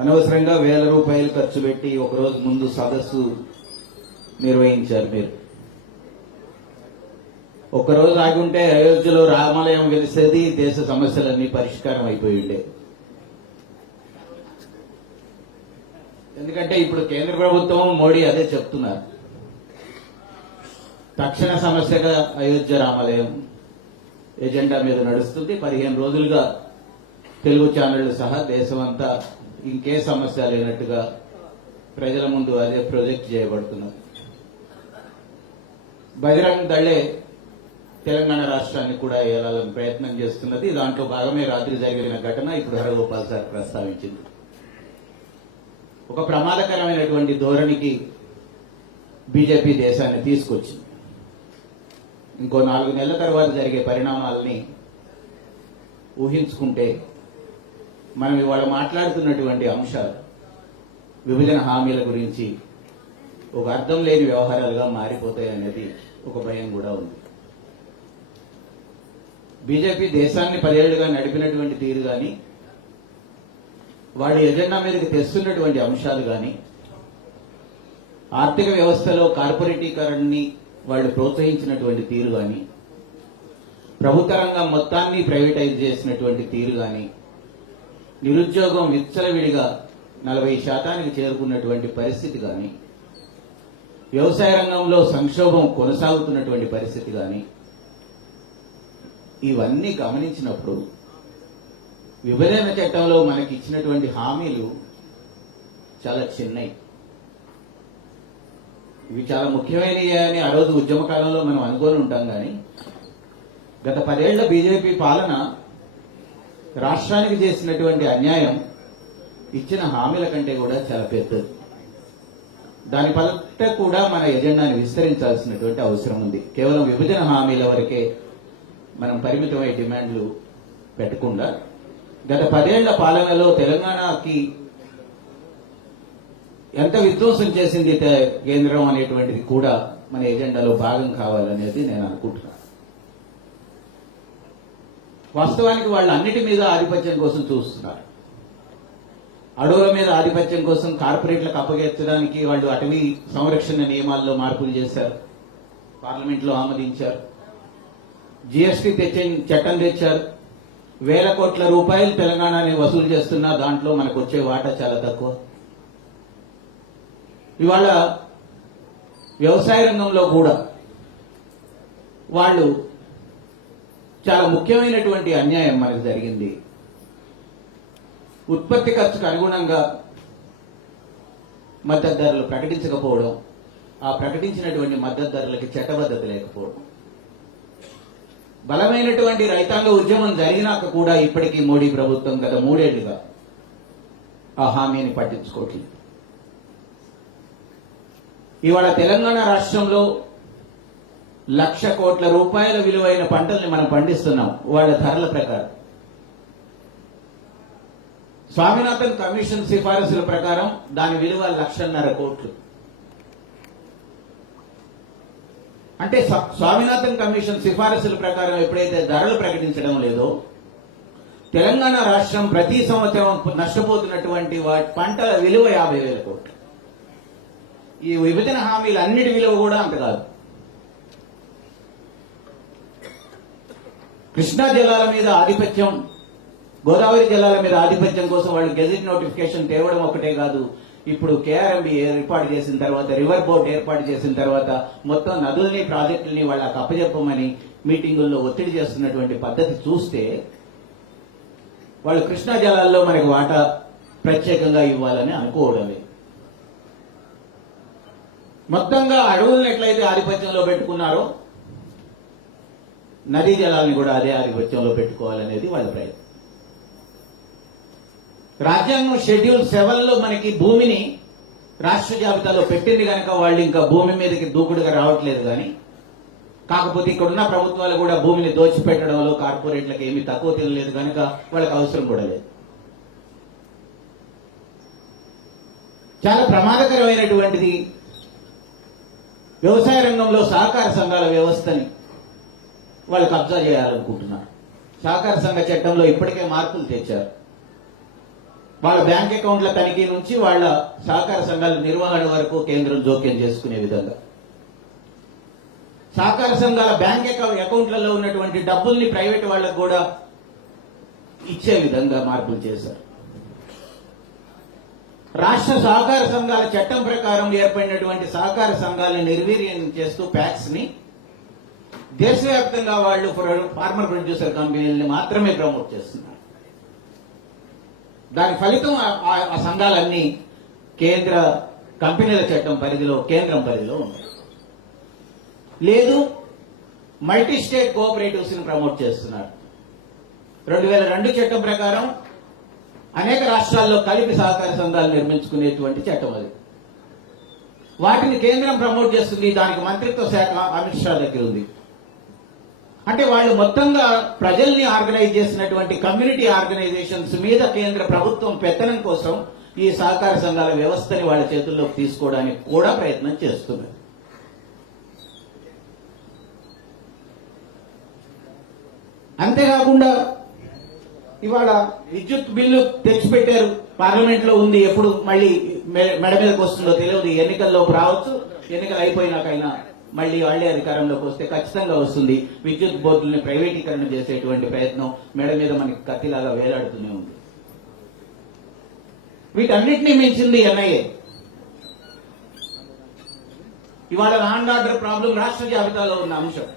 అనవసరంగా వేల రూపాయలు ఖర్చు పెట్టి ఒక రోజు ముందు సదస్సు నిర్వహించారు మీరు. ఒకరోజు ఆగుంటే అయోధ్యలో రామాలయం వెలిసేది దేశ సమస్యలన్నీ పరిష్కారం అయిపోయి ఉండే. ఎందుకంటే ఇప్పుడు కేంద్ర ప్రభుత్వం మోడీ అదే చెప్తున్నారు. తక్షణ సమస్యగా అయోధ్య రామాలయం ఎజెండా మీద నడుస్తుంది. పదిహేను రోజులుగా తెలుగు ఛానళ్ళు సహా దేశమంతా ఇంకే సమస్య లేనట్టుగా ప్రజల ముందు అదే ప్రొజెక్ట్ చేయబడుతున్నారు. బహిరంగ దళే తెలంగాణ రాష్ట్రాన్ని కూడా ఏలాలని ప్రయత్నం చేస్తున్నది. దాంట్లో భాగమే రాత్రి జరిగిన ఘటన ఇప్పుడు హరగోపాల్ సార్ ప్రస్తావించింది. ఒక ప్రమాదకరమైనటువంటి ధోరణికి బీజేపీ దేశాన్ని తీసుకొచ్చింది. ఇంకో నాలుగు నెలల తర్వాత జరిగే పరిణామాలని ఊహించుకుంటే మనం ఇవాళ మాట్లాడుతున్నటువంటి అంశాలు విభజన హామీల గురించి ఒక అర్థం లేని వ్యవహారాలుగా మారిపోతాయి అనేది ఒక భయం కూడా ఉంది. బీజేపీ దేశాన్ని పదేళ్ళుగా నడిపినటువంటి తీరు కానీ వాళ్ళ ఎజెండా మీదకి తెస్తున్నటువంటి అంశాలు కానీ ఆర్థిక వ్యవస్థలో కార్పొరేటీకరణని వాళ్ళు ప్రోత్సహించినటువంటి తీరు కానీ ప్రభుత్వ రంగం మొత్తాన్ని ప్రైవేటైజ్ చేసినటువంటి తీరు కానీ నిరుద్యోగం విచ్చలవిడిగా నలభై శాతానికి చేరుకున్నటువంటి పరిస్థితి కానీ వ్యవసాయ రంగంలో సంక్షోభం కొనసాగుతున్నటువంటి పరిస్థితి కానీ ఇవన్నీ గమనించినప్పుడు విభజన చట్టంలో మనకి ఇచ్చినటువంటి హామీలు చాలా చిన్నవి ఇవి చాలా ముఖ్యమైనవి అని ఆ రోజు ఉద్యమ కాలంలో మనం అనుకొని ఉంటాం కానీ గత పదేళ్ళ బీజేపీ పాలన రాష్ట్రానికి చేసినటువంటి అన్యాయం ఇచ్చిన హామీల కంటే కూడా చాలా పెద్దది. దాని పట్ల కూడా మన ఎజెండాని విస్తరించాల్సినటువంటి అవసరం ఉంది. కేవలం విభజన హామీల వరకే మనం పరిమితమై డిమాండ్లు పెట్టకుండా గత పదేళ్ళ పాలనలో తెలంగాణకి ఎంత విధ్వంసం చేసింది కేంద్రం అనేటువంటిది కూడా మన ఎజెండాలో భాగం కావాలనేది నేను అనుకుంటున్నాను. వాస్తవానికి వాళ్ళు అన్నిటి మీద ఆధిపత్యం కోసం చూస్తున్నారు. అడవుల మీద ఆధిపత్యం కోసం కార్పొరేట్లకు అప్పగించడానికి వాళ్ళు అటవీ సంరక్షణ నియమాల్లో మార్పులు చేశారు. పార్లమెంట్లో ఆమోదించారు. జీఎస్టీ తెచ్చే చట్టం తెచ్చారు. వేల కోట్ల రూపాయలు తెలంగాణని వసూలు చేస్తున్నా దాంట్లో మనకు వచ్చే వాటా చాలా తక్కువ. ఇవాళ వ్యవసాయ రంగంలో కూడా వాళ్ళు చాలా ముఖ్యమైనటువంటి అన్యాయం మనకు జరిగింది. ఉత్పత్తి ఖర్చుకు అనుగుణంగా మద్దతు ధరలు ప్రకటించకపోవడం ఆ ప్రకటించినటువంటి మద్దతు ధరలకి చట్టబద్ధత లేకపోవడం. బలమైనటువంటి రైతాంగ ఉద్యమం జరిగినాక కూడా ఇప్పటికీ మోడీ ప్రభుత్వం గత మూడేళ్ళుగా ఆ హామీని పట్టించుకోవట్లేదు. ఇవాళ తెలంగాణ రాష్ట్రంలో లక్ష కోట్ల రూపాయల విలువైన పంటల్ని మనం పండిస్తున్నాం వాళ్ళ ధరల ప్రకారం. స్వామినాథన్ కమిషన్ సిఫారసుల ప్రకారం దాని విలువ లక్షన్నర కోట్లు. అంటే స్వామినాథన్ కమిషన్ సిఫారసుల ప్రకారం ఎప్పుడైతే ధరలు ప్రకటించడం లేదో తెలంగాణ రాష్ట్రం ప్రతి సంవత్సరం నష్టపోతున్నటువంటి వాటి పంటల విలువ యాభై వేల కోట్లు. ఈ విభజన హామీలు అన్నిటి విలువ కూడా అంత కాదు. కృష్ణా జలాల మీద ఆధిపత్యం గోదావరి జలాల మీద ఆధిపత్యం కోసం వాళ్ళు గెజిట్ నోటిఫికేషన్ తేవడం ఒకటే కాదు. ఇప్పుడు కేఆర్ఎంబి ఏర్పాటు చేసిన తర్వాత రివర్ బోర్డ్ ఏర్పాటు చేసిన తర్వాత మొత్తం నదుల్ని ప్రాజెక్టుల్ని వాళ్ళకి అప్పజెప్పమని మీటింగుల్లో ఒత్తిడి చేస్తున్నటువంటి పద్ధతి చూస్తే వాళ్ళు కృష్ణా జలాల్లో మనకి వాటా ప్రత్యేకంగా ఇవ్వాలని అనుకోవడమే మొత్తంగా అడవులను ఎట్లయితే ఆధిపత్యంలో పెట్టుకున్నారో నదీ జలాలను కూడా అదే ఆధిపత్యంలో పెట్టుకోవాలనేది వాళ్ళ ప్రయత్నం. రాజ్యాంగం షెడ్యూల్ సెవెన్లో మనకి భూమిని రాష్ట్ర జాబితాలో పెట్టింది కనుక వాళ్ళు ఇంకా భూమి మీదకి దూకుడుగా రావట్లేదు కానీ కాకపోతే ఇక్కడున్న ప్రభుత్వాలు కూడా భూమిని దోచిపెట్టడంలో కార్పొరేట్లకు ఏమీ తక్కువ తినలేదు కనుక వాళ్ళకి అవసరం కూడా లేదు. చాలా ప్రమాదకరమైనటువంటిది వ్యవసాయ రంగంలో సహకార సంఘాల వ్యవస్థని వాళ్ళు కబ్జా చేయాలనుకుంటున్నారు సహకార సంఘ చట్టంలో ఇప్పటికే మార్పులు తెచ్చారు. వాళ్ళ బ్యాంక్ అకౌంట్ల తనిఖీ నుంచి వాళ్ళ సహకార సంఘాల నిర్వహణ వరకు కేంద్రం జోక్యం చేసుకునే విధంగా. సహకార సంఘాల బ్యాంక్ అకౌంట్లలో ఉన్నటువంటి డబ్బుల్ని ప్రైవేట్ వాళ్ళకు కూడా ఇచ్చే విధంగా మార్పులు చేశారు. రాష్ట్ర సహకార సంఘాల చట్టం ప్రకారం ఏర్పడినటువంటి సహకార సంఘాలను నిర్వీర్యం చేస్తూ ప్యాక్స్ని దేశవ్యాప్తంగా వాళ్ళు ఫార్మర్ ప్రొడ్యూసర్ కంపెనీలని మాత్రమే ప్రమోట్ చేస్తున్నారు. దాని ఫలితం ఆ- ఆ- సంఘాలన్నీ కేంద్ర కంపెనీల చట్టం పరిధిలో కేంద్రం పరిధిలో ఉన్నాయి. లేదు మల్టీ స్టేట్ కోఆపరేటివ్స్ని ప్రమోట్ చేస్తున్నారు. రెండు వేల రెండు చట్టం ప్రకారం అనేక రాష్ట్రాల్లో కలిపి సహకార సంఘాలు నిర్మించుకునేటువంటి చట్టం అది. వాటిని కేంద్రం ప్రమోట్ చేస్తుంది దానికి మంత్రిత్వ శాఖ అమిత్ షా దగ్గర ఉంది. అంటే వాళ్ళు మొత్తంగా ప్రజల్ని ఆర్గనైజ్ చేసినటువంటి కమ్యూనిటీ ఆర్గనైజేషన్స్ మీద కేంద్ర ప్రభుత్వం పెత్తనం కోసం ఈ సహకార సంఘాల వ్యవస్థని వాళ్ళ చేతుల్లోకి తీసుకోవడానికి కూడా ప్రయత్నం చేస్తున్నారు. అంతేకాకుండా ఇవాళ విద్యుత్ బిల్లు తెచ్చిపెట్టారు. పార్లమెంట్లో ఉంది. ఎప్పుడు మళ్ళీ మెడ మీదకి వస్తుందో తెలియదు. ఎన్నికల్లో రావచ్చు. ఎన్నికలు అయిపోయినాకైనా మళ్ళీ వాళ్ళే అధికారంలోకి వస్తే ఖచ్చితంగా వస్తుంది. విద్యుత్ బోర్డుల్ని ప్రైవేటీకరణ చేసేటువంటి ప్రయత్నం మెడ మీద మనకి కత్తిలాగా వేలాడుతూనే ఉంది. వీటన్నిటినీ మించింది ఎన్ఐఏ ఇవాళ లాండ్ ఆర్డర్ ప్రాబ్లం రాష్ట్ర జాబితాలో ఉన్న అంశం.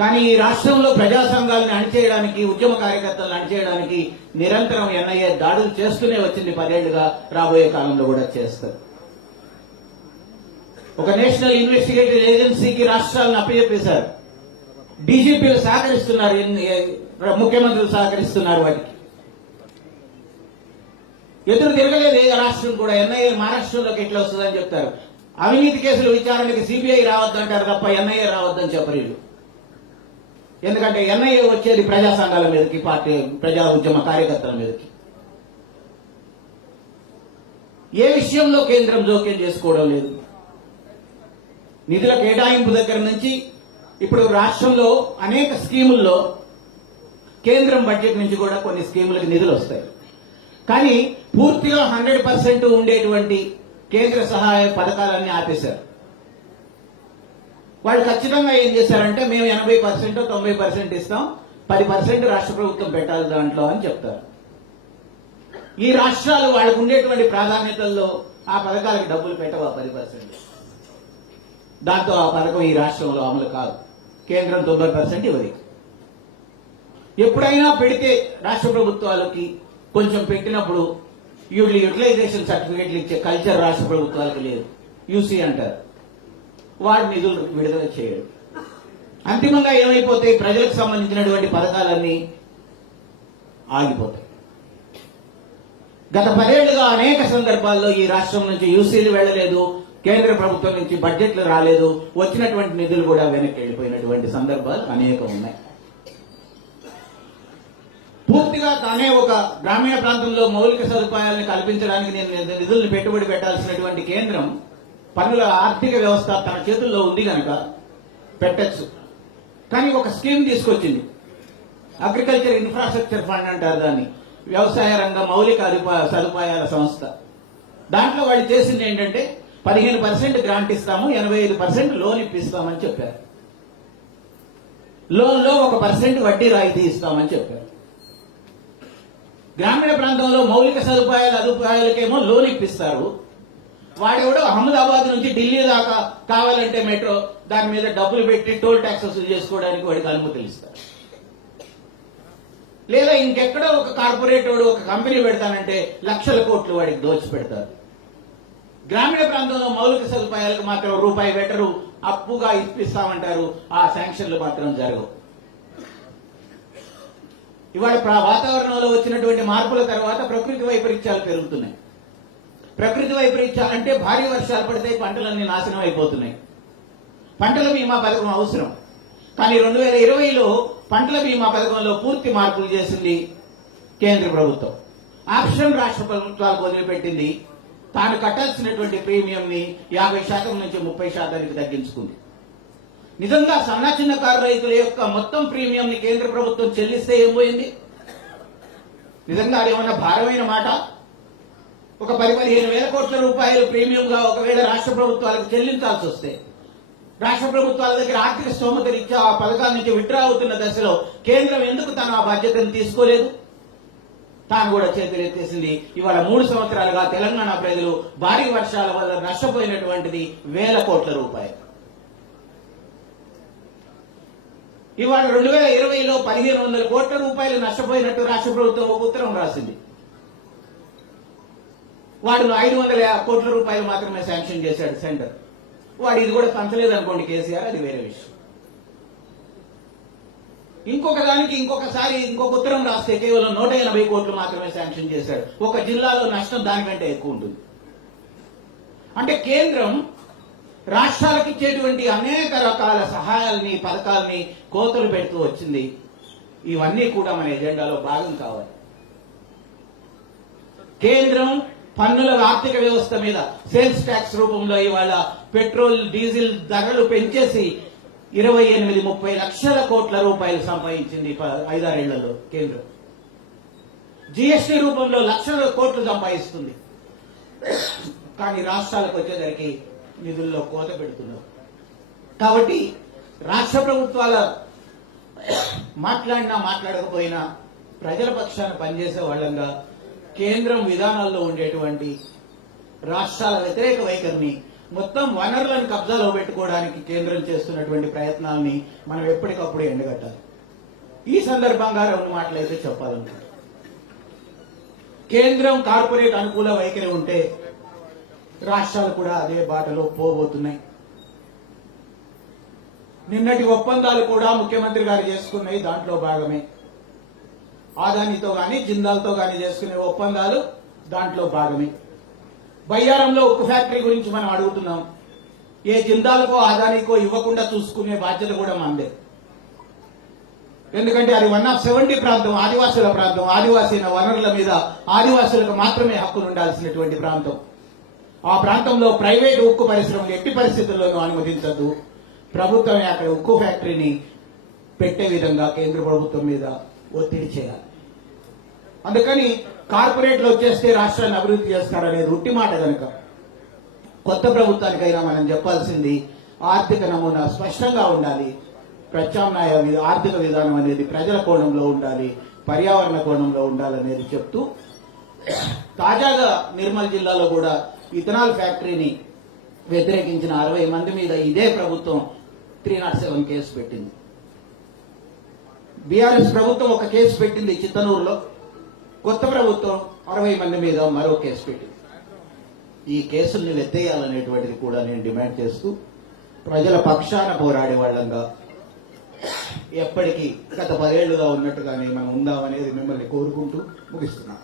కానీ ఈ రాష్ట్రంలో ప్రజా సంఘాలను అణిచేయడానికి ఉద్యమ కార్యకర్తలను అణిచేయడానికి నిరంతరం ఎన్ఐఏ దాడులు చేస్తూనే వచ్చింది పదేళ్ళుగా రాబోయే కాలంలో కూడా చేస్తారు. ఒక నేషనల్ ఇన్వెస్టిగేటివ్ ఏజెన్సీకి రాష్ట్రాలను అప్పచెప్పేశారు. డీజీపీలు సహకరిస్తున్నారు ముఖ్యమంత్రులు సహకరిస్తున్నారు వాటికి. ఎదురు తిరగలేదు ఏ రాష్ట్రం కూడా ఎన్ఐఏ మహారాష్ట్రంలోకి ఎట్లా వస్తుందని చెప్తారు. అవినీతి కేసుల విచారణకి సిబిఐ రావద్దంటారు తప్ప ఎన్ఐఏ రావద్దని చెప్పరు ఎందుకంటే ఎన్ఐఏ వచ్చేది ప్రజా సంఘాల మీదకి పార్టీ ప్రజా ఉద్యమ కార్యకర్తల మీదకి. ఏ విషయంలో కేంద్రం జోక్యం చేసుకోవడం లేదు? నిధుల కేటాయింపు దగ్గర నుంచి ఇప్పుడు రాష్ట్రంలో అనేక స్కీముల్లో కేంద్రం బడ్జెట్ నుంచి కూడా కొన్ని స్కీములకు నిధులు వస్తాయి. కానీ పూర్తిగా హండ్రెడ్ పర్సెంట్ ఉండేటువంటి కేంద్ర సహాయ పథకాలన్నీ ఆపేశారు. వాళ్ళు ఖచ్చితంగా ఏం చేశారంటే మేము ఎనభై పర్సెంట్ తొంభై పర్సెంట్ ఇస్తాం పది పర్సెంట్ రాష్ట్ర ప్రభుత్వం పెట్టాలి దాంట్లో అని చెప్తారు. ఈ రాష్ట్రాలు వాళ్ళకు ఉండేటువంటి ప్రాధాన్యతల్లో ఆ పథకాలకు డబ్బులు పెట్టవా పది పర్సెంట్? దాంతో ఆ పథకం ఈ రాష్ట్రంలో అమలు కాదు. కేంద్రం తొంభై పర్సెంట్ ఇవ్వదు. ఎప్పుడైనా పెడితే రాష్ట్ర ప్రభుత్వాలకి కొంచెం పెట్టినప్పుడు వీళ్ళు యూటిలైజేషన్ సర్టిఫికేట్లు ఇచ్చే కల్చర్ రాష్ట్ర ప్రభుత్వాలకు లేదు. యూసీ అంటారు. వాడు నిధులు విడుదల చేయడు. అంతిమంగా ఏమైపోతాయి ప్రజలకు సంబంధించినటువంటి పథకాలన్నీ ఆగిపోతాయి. గత పదేళ్ళుగా అనేక సందర్భాల్లో ఈ రాష్ట్రం నుంచి యూసీలు వెళ్ళలేదు కేంద్ర ప్రభుత్వం నుంచి బడ్జెట్లు రాలేదు. వచ్చినటువంటి నిధులు కూడా వెనక్కి వెళ్ళిపోయినటువంటి సందర్భాలు అనేకం ఉన్నాయి. పూర్తిగా తానే ఒక గ్రామీణ ప్రాంతంలో మౌలిక సదుపాయాలను కల్పించడానికి నేను నిధులను పెట్టుబడి పెట్టాల్సినటువంటి కేంద్రం పనుల ఆర్థిక వ్యవస్థ తన చేతుల్లో ఉంది కనుక పెట్టచ్చు. కానీ ఒక స్కీమ్ తీసుకొచ్చింది. అగ్రికల్చర్ ఇన్ఫ్రాస్ట్రక్చర్ ఫండ్ అంటారు దాన్ని. వ్యవసాయ రంగ మౌలిక సదుపాయాల సంస్థ. దాంట్లో వాళ్ళు చేసింది ఏంటంటే పదిహేను పర్సెంట్ గ్రాంట్ ఇస్తాము ఎనభై ఐదు పర్సెంట్ లోన్ ఇప్పిస్తామని చెప్పారు. లోన్లో ఒక పర్సెంట్ వడ్డీ రాయితీ ఇస్తామని చెప్పారు. గ్రామీణ ప్రాంతంలో మౌలిక సదుపాయాల సదుపాయాలకేమో లోన్ ఇప్పిస్తారు. వాడెవడో అహ్మదాబాద్ నుంచి ఢిల్లీ దాకా కావాలంటే మెట్రో దాని మీద డబ్బులు పెట్టి టోల్ ట్యాక్స్ వసూలు చేసుకోవడానికి వాడికి అనుమతులు ఇస్తారు. లేదా ఇంకెక్కడో ఒక కార్పొరేట్ వాడు ఒక కంపెనీ పెడతానంటే లక్షల కోట్లు వాడికి దోచి పెడతారు గ్రామీణ ప్రాంతంలో మౌలిక సదుపాయాలకు మాత్రం రూపాయి పెట్టరు అప్పుగా ఇప్పిస్తామంటారు. ఆ శాంక్షన్లు మాత్రం జరగవు. ఇవాళ వాతావరణంలో వచ్చినటువంటి మార్పుల తర్వాత ప్రకృతి వైపరీత్యాలు పెరుగుతున్నాయి. ప్రకృతి వైపరీత్యాలు అంటే భారీ వర్షాలు పడితే పంటలన్నీ నాశనం అయిపోతున్నాయి. పంటల బీమా పథకం అవసరం. కానీ రెండు వేల ఇరవైలో పంటల బీమా పథకంలో పూర్తి మార్పులు చేసింది కేంద్ర ప్రభుత్వం. ఆప్షన్ రాష్ట్ర ప్రభుత్వాలకు వదిలిపెట్టింది తాను కట్టాల్సినటువంటి ప్రీమియం ని యాభై శాతం నుంచి ముప్పై శాతానికి తగ్గించుకుంది. నిజంగా సన్న చిన్న కారు రైతుల యొక్క మొత్తం ప్రీమియం ని కేంద్ర ప్రభుత్వం చెల్లిస్తే ఏం పోయింది? నిజంగా అదేమన్నా భారమైన మాట? ఒక పది పదిహేను వేల కోట్ల రూపాయలు ప్రీమియంగా ఒకవేళ రాష్ట్ర ప్రభుత్వాలకు చెల్లించాల్సి వస్తే రాష్ట్ర ప్రభుత్వాల దగ్గర ఆర్థిక స్తోమత రీత్యా ఆ పథకాల నుంచి విడ్రా అవుతున్న దశలో కేంద్రం ఎందుకు తన ఆ బాధ్యతను తీసుకోలేదు? తాను కూడా చేతులు ఎత్తేసింది. ఇవాళ మూడు సంవత్సరాలుగా తెలంగాణ ప్రజలు భారీ వర్షాల వల్ల నష్టపోయినటువంటిది వేల కోట్ల రూపాయలు. ఇవాళ రెండు వేల ఇరవైలో పదిహేను వందల కోట్ల రూపాయలు నష్టపోయినట్టు రాష్ట్ర ప్రభుత్వం ఒక ఉత్తరం రాసింది. వాడు ఐదు వందల కోట్ల రూపాయలు మాత్రమే శాంక్షన్ చేశాడు సెంటర్. వాడు ఇది కూడా పంచలేదు అనుకోండి కేసీఆర్ అది వేరే విషయం. ఇంకొక దానికి ఇంకొకసారి ఇంకొక ఉత్తరం రాస్తే కేవలం నూట ఎనభై కోట్లు మాత్రమే శాంక్షన్ చేశాడు ఒక జిల్లాలో నష్టం దానికంటే ఎక్కువ ఉంటుంది. అంటే కేంద్రం రాష్ట్రాలకు ఇచ్చేటువంటి అనేక రకాల సహాయాల్ని పథకాల్ని కోతలు పెడుతూ వచ్చింది. ఇవన్నీ కూడా మన ఎజెండాలో భాగం కావాలి. కేంద్రం పన్నుల ఆర్థిక వ్యవస్థ మీద సేల్స్ ట్యాక్స్ రూపంలో ఇవాళ పెట్రోల్ డీజిల్ ధరలు పెంచేసి ఇరవై ఎనిమిది ముప్పై లక్షల కోట్ల రూపాయలు సంపాదించింది ప- ఐదారేళ్ళలో కేంద్రం. జీఎస్టీ రూపంలో లక్షల కోట్లు సంపాదిస్తుంది. కానీ రాష్ట్రాలకు వచ్చేసరికి నిధుల్లో కోత పెడుతున్నారు కాబట్టి రాష్ట్ర ప్రభుత్వాల మాట్లాడినా మాట్లాడకపోయినా ప్రజల పక్షాన పనిచేసే వాళ్ళంగా కేంద్రం విధానాల్లో ఉండేటువంటి రాష్ట్రాల వ్యతిరేక వైఖరిని మొత్తం వనరులను కబ్జాలో పెట్టుకోవడానికి కేంద్రం చేస్తున్నటువంటి ప్రయత్నాల్ని మనం ఎప్పటికప్పుడు ఎండగట్టాలి. ఈ సందర్భంగా రెండు మాటలు అయితే చెప్పాలనుకుంటున్నాను. కేంద్రం కార్పొరేట్ అనుకూల వైఖరి ఉంటే రాష్ట్రాలు కూడా అదే బాటలో పోబోతున్నాయి. నిన్నటి ఒప్పందాలు కూడా ముఖ్యమంత్రి గారు చేసుకున్నాయి దాంట్లో భాగమే. ఆదానితో గాని జిందాల్తో గాని చేసుకునే ఒప్పందాలు దాంట్లో భాగమే. బయ్యారంలో ఉక్కు ఫ్యాక్టరీ గురించి మనం అడుగుతున్నాం. ఏ జిందాలకో ఆదానికో ఇవ్వకుండా చూసుకునే బాధ్యత కూడా మనదే ఎందుకంటే అది వన్ ఆఫ్ సెవెంటీ ప్రాంతం ఆదివాసుల ప్రాంతం ఆదివాసీల వనరుల మీద ఆదివాసులకు మాత్రమే హక్కులు ఉండాల్సినటువంటి ప్రాంతం. ఆ ప్రాంతంలో ప్రైవేట్ ఉక్కు పరిశ్రమలు ఎట్టి పరిస్థితుల్లోనూ అనుమతించద్దు. ప్రభుత్వమే అక్కడ ఉక్కు ఫ్యాక్టరీని పెట్టే విధంగా కేంద్ర ప్రభుత్వం మీద ఒత్తిడి చేయాలి. అందుకని కార్పొరేట్లు వచ్చేస్తే రాష్ట్రాన్ని అభివృద్ధి చేస్తారనేది రొట్టి మాట కనుక కొత్త ప్రభుత్వానికైనా మనం చెప్పాల్సింది ఆర్థిక నమూనా స్పష్టంగా ఉండాలి. ప్రత్యామ్నాయ ఆర్థిక విధానం అనేది ప్రజల కోణంలో ఉండాలి పర్యావరణ కోణంలో ఉండాలనేది చెప్తూ తాజాగా నిర్మల్ జిల్లాలో కూడా ఇథనాల్ ఫ్యాక్టరీని వ్యతిరేకించిన అరవై మంది మీద ఇదే ప్రభుత్వం త్రీ నాట్ సెవెన్ కేసు పెట్టింది. బీఆర్ఎస్ ప్రభుత్వం ఒక కేసు పెట్టింది చిత్తనూరులో. కొత్త ప్రభుత్వం అరవై మంది మీద మరో కేసు పెట్టింది. ఈ కేసుల్ని ఎత్తేయాలనేటువంటిది కూడా నేను డిమాండ్ చేస్తూ ప్రజల పక్షాన పోరాడే వాళ్ళంగా ఎప్పటికీ గత పదేళ్ళుగా ఉన్నట్టుగానే మనం ఉందామనేది మిమ్మల్ని కోరుకుంటూ ముగిస్తున్నాం